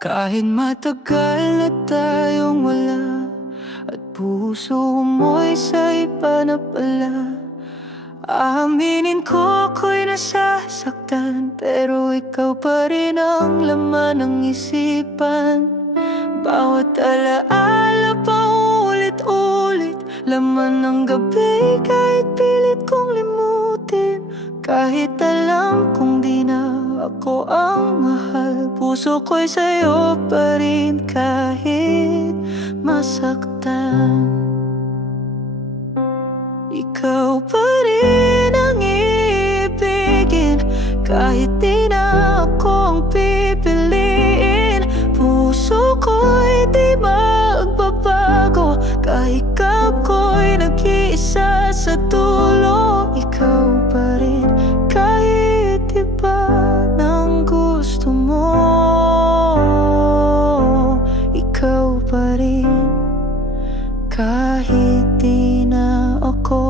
Kahit matagal na tayong wala at puso mo'y sa iba na pala, aaminin ko ako'y nasasaktan, pero ikaw pa rin ang laman ng isipan. Bawat alaala pa ulit-ulit, laman ng gabi kahit pilit kong limutin. Kahit alam kong di na ako ang mahal, puso ko'y sa'yo pa rin kahit masaktan. Ikaw pa rin ang iibigin, kahit di na ako ang pipiliin. Puso ko'y di magbabago, kahit ako'y nag-iisa sa dulo. Ikaw pa rin kahit iba ng gusto mo. Ikaw pa rin kahit di na ako.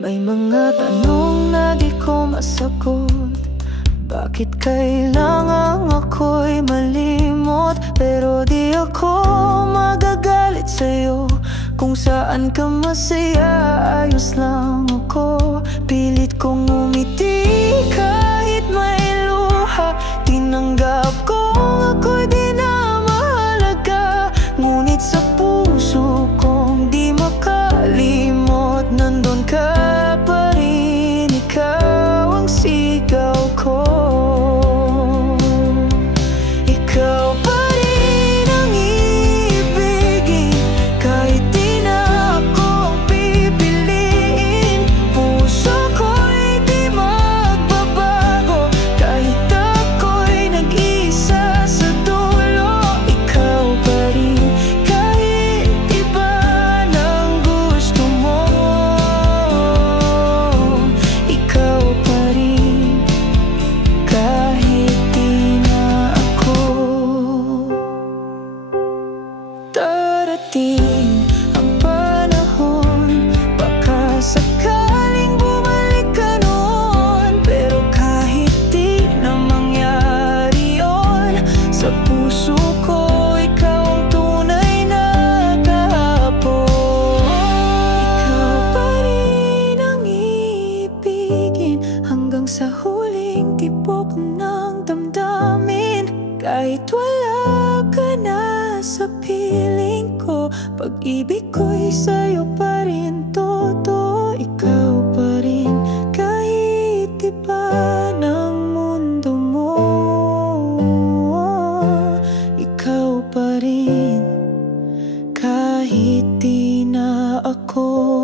May mga tanong na di ko masagot, bakit kailangan ako'y malimot? Pero di ako magagalit sa'yo, kung saan ka masaya, ayos lang ako. Pilit kong umiti kahit may luha, tinanggap kong ako'y di na mahalaga. Ngunit sa puso kong di makalimot, nandun ka pa rin, ikaw ang sigaw ko. Ikaw pa rin ang iibigin, kahit di na ako ang pipiliin. Puso ko'y di magbabago, kahit ako'y nag-isa sa dulo. Ikaw pa rin kahit iba ng gusto mo. Ikaw pa rin kahit di na ako. Darating ang panahon, baka sakaling bumalik ka noon. Pero kahit di na mangyari yun, sa puso ko ikaw ang tunay na kahapon. Ikaw pa rin ang iibigin, hanggang sa huling tibok ng damdamin. Kahit wala ka na sa piling ko, pag-ibig ko'y sa'yo pa rin totoo. Ikaw pa rin kahit iba ng mundo mo. Ikaw pa rin kahit di na ako.